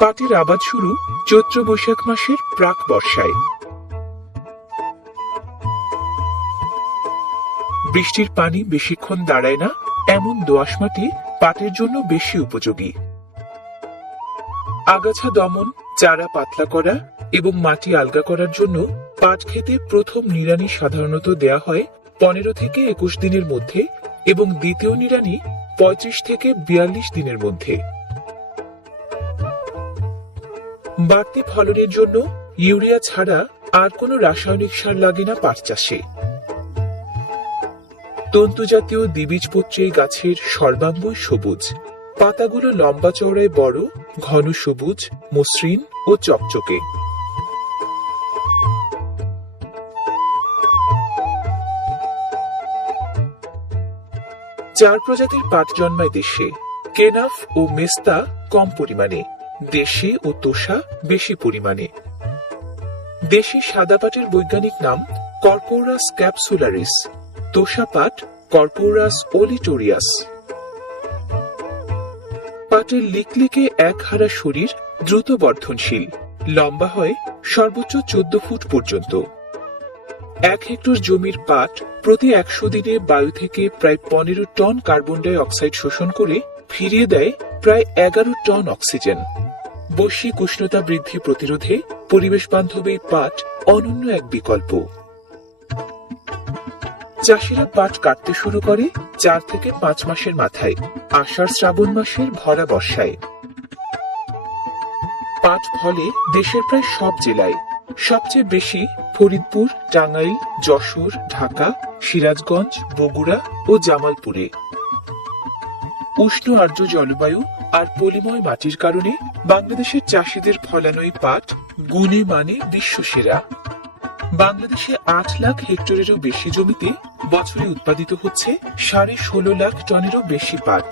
পাটের আবাদ শুরু চৈত্র বৈশাখ মাসের প্রাক বর্ষায়। বৃষ্টির পানি বেশিক্ষণ দাঁড়ায় না এমন দোআঁশ মাটি পাটের জন্য বেশি উপযোগী। আগাছা দমন, চারা পাতলা করা এবং মাটি আলগা করার জন্য পাট খেতে প্রথম নিড়ানি সাধারণত দেয়া হয় 15 থেকে 21 দিনের মধ্যে এবং দ্বিতীয় নিড়ানি 35 থেকে 42 দিনের মধ্যে। বাড়তি ফলনের জন্য ইউরিয়া ছাড়া আর কোনো রাসায়নিক সার লাগে না পাট চাষে। তন্তুজাতীয় দ্বিবীজপত্রী গাছের সর্বাঙ্গই সবুজ, পাতাগুলো লম্বা চওড়ায় বড়, ঘন সবুজ, মসৃণ ও চকচকে। চার প্রজাতির পাট জন্মায় দেশে। কেনাফ ও মেস্তা কম পরিমাণে, দেশি ও তোষা বেশি পরিমাণে। দেশি সাদা পাটের বৈজ্ঞানিক নাম কর্কোরাস ক্যাপসুলারিস, তোষা পাট কর্কোরাস ওলিটোরিয়াস। পাটের লিকলিকে একহারা শরীর, দ্রুত বর্ধনশীল, লম্বা হয় সর্বোচ্চ 14 ফুট পর্যন্ত। 1 হেক্টর জমির পাট প্রতি 100 দিনে বায়ু থেকে প্রায় 15 টন কার্বন ডাই অক্সাইড শোষণ করে ফিরিয়ে দেয় প্রায় 11 টন অক্সিজেন। বৈশ্বিক উষ্ণতা বৃদ্ধি প্রতিরোধে পরিবেশ বান্ধব এই পাট অনন্য এক বিকল্প। চাষিরা পাট কাটতে শুরু করে 4 থেকে 5 মাসের মাথায়, আষাঢ় শ্রাবণ মাসের ভরা বর্ষায়। পাট ফলে দেশের প্রায় সব জেলায়, সবচেয়ে বেশি ফরিদপুর, টাঙ্গাইল, যশোর, ঢাকা, সিরাজগঞ্জ, বগুড়া ও জামালপুরে। উষ্ণ আর্দ্র জলবায়ু আর পলিময় মাটির কারণে বাংলাদেশের চাষিদের ফলানো এই পাট গুণে মানে বিশ্বসেরা। বাংলাদেশে 8 লাখ হেক্টরেরও বেশি জমিতে বছরে উৎপাদিত হচ্ছে 16.5 লাখ টনেরও বেশি পাট।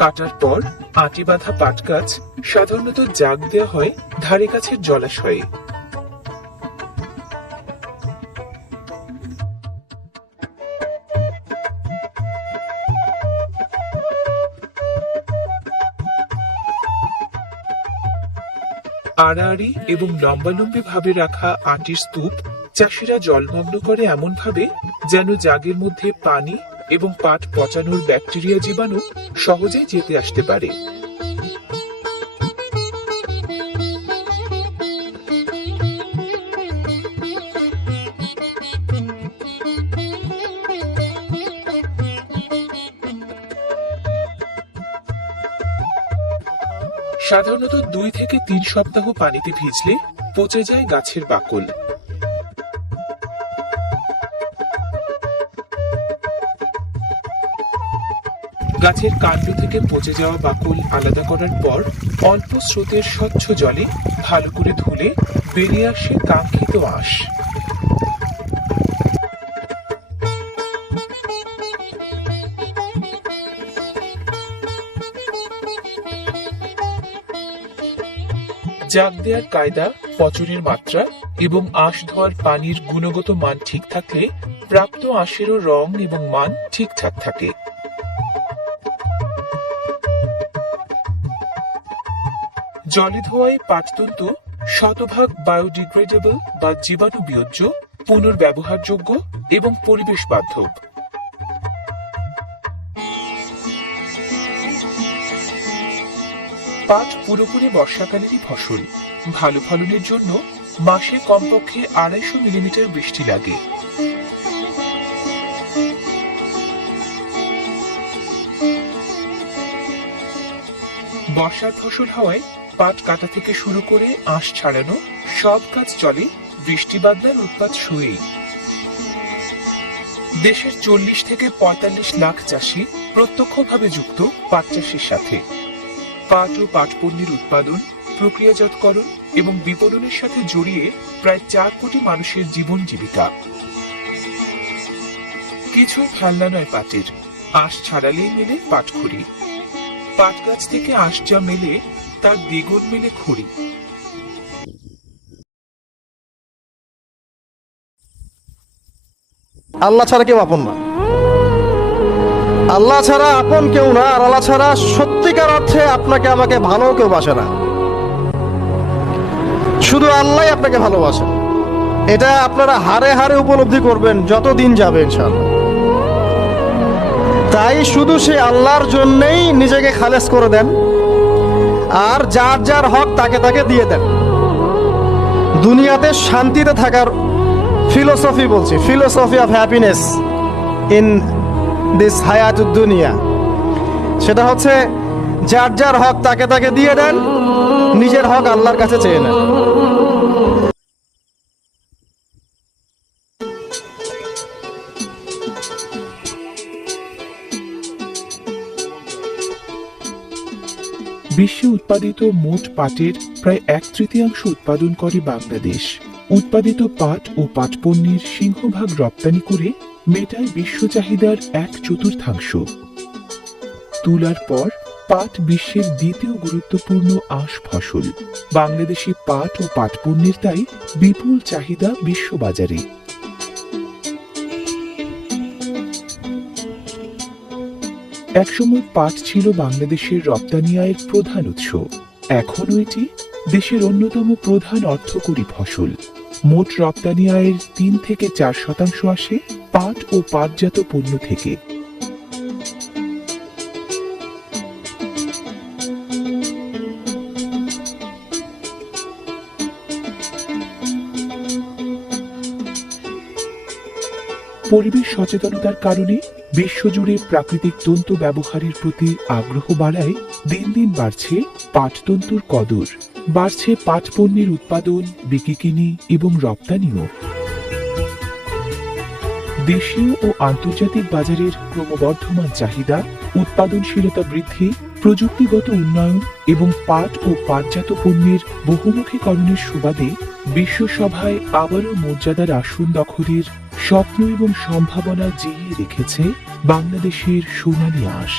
কাটার পর আটি বাঁধা পাট গাছ সাধারণত জাগ দেওয়া হয় ধারে কাছের জলাশয়ে। আড়াআড়ি এবং লম্বালম্বি ভাবে রাখা আটির স্তূপ চাষিরা জলমগ্ন করে এমন ভাবে যেন জাগের মধ্যে পানি এবং পাট পচানোর ব্যাকটেরিয়া জীবাণু সহজেই যেতে আসতে পারে। সাধারণত 2 থেকে 3 সপ্তাহ পানিতে ভিজলে পচে যায় গাছের বাকল। গাছের কাণ্ড থেকে পচে যাওয়া বাকল আলাদা করার পর অল্প স্রোতের স্বচ্ছ জলে ভালো করে ধুলে বেরিয়ে আসে কাঙ্ক্ষিত আঁশ। জাগ দেওয়ার কায়দা, পচনের মাত্রা এবং আঁশ ধোয়ার পানির গুণগত মান ঠিক থাকলে প্রাপ্ত আঁশেরও রং এবং মান ঠিকঠাক থাকে। জলে ধোয়ায় পাটতন্তু শতভাগ বায়োডিগ্রেডেবল বা জীবাণু বিয়োজ্য, পুনর্ব্যবহারযোগ্য এবং পরিবেশ বান্ধব। পাট পুরোপুরি বর্ষাকালেরই ফসল। ভালো ফলনের জন্য মাসে কমপক্ষে 250 মিলিমিটার বৃষ্টি লাগে। বর্ষার ফসল হওয়ায় পাট কাটা থেকে শুরু করে আঁশ ছাড়ানো সব কাজ চলে বৃষ্টি বাদলার উৎপাত সয়েই। দেশের 40 থেকে 45 লাখ চাষি প্রত্যক্ষভাবে যুক্ত পাট চাষের সাথে। পাট ও পাট পণ্যের উৎপাদন, প্রক্রিয়াজাতকরণ এবং বিপণনের সাথে জড়িয়ে প্রায় 4 কোটি মানুষের জীবন জীবিকা। কিছুই ফেলনা নয় পাটের, আঁশ ছাড়ালেই মেলে পাটখড়ি। পাট গাছ থেকে আঁশ যা মেলে তার দ্বিগুণ মেলে খড়ি। আল্লাহ ছাড়া কেউ আপন না। আল্লাহ ছাড়া আপন কেউ না, আর আল্লাহ ছাড়া সত্যিকার অর্থে আপনাকে আমাকে ভালো কেউ বাসে না। শুধু আল্লাহ আপনাকে ভালোবাসেন। এটা আপনারা হারে হারে উপলব্ধি করবেন যত দিন যাবে ইনশাআল্লাহ। তাই শুধু সে আল্লাহর জন্যেই নিজেকে খালেস করে দেন, আর যার যার হক তাকে তাকে দিয়ে দেন। দুনিয়াতে শান্তিতে থাকার ফিলোসফি বলছি, philosophy of happiness in this হায়াতুদ দুনিয়া, সেটা হচ্ছে যার যার হক তাকে তাকে দিয়ে দেন, নিজের হক আল্লাহর কাছে চেয়ে নেন। বিশ্বে উৎপাদিত মোট পাটের প্রায় 1/3 উৎপাদন করে বাংলাদেশ। উৎপাদিত পাট ও পাট পণ্যের সিংহভাগ রপ্তানি করে মেটায় বিশ্ব চাহিদার 1/4। তুলার পর পাট বিশ্বের দ্বিতীয় গুরুত্বপূর্ণ আঁশ ফসল। বাংলাদেশে পাট ও পাট পণ্যের তাই বিপুল চাহিদা বিশ্ববাজারে। একসময় পাট ছিল বাংলাদেশের রপ্তানি আয়ের প্রধান উৎস। এখনও এটি দেশের অন্যতম প্রধান অর্থকরী ফসল। মোট রপ্তানি আয়ের 3 থেকে 4% আসে পাট ও পাটজাত পণ্য থেকে। পরিবেশ সচেতনতার কারণে বিশ্বজুড়ে প্রাকৃতিক তন্তু ব্যবহারের প্রতি আগ্রহ বাড়ায় দিন দিন বাড়ছে পাটতন্তুর কদর, বাড়ছে পাট পণ্যের উৎপাদন, বিক্রি এবং রপ্তানিও। দেশীয় ও আন্তর্জাতিক বাজারের ক্রমবর্ধমান চাহিদা, উৎপাদনশীলতা বৃদ্ধি, প্রযুক্তিগত উন্নয়ন এবং পাট ও পাটজাত পণ্যের বহুমুখীকরণের সুবাদে বিশ্বসভায় আবারও মর্যাদার আসন দখলের স্বপ্ন এবং সম্ভাবনা জিইয়ে রেখেছে বাংলাদেশের সোনালী আঁশ।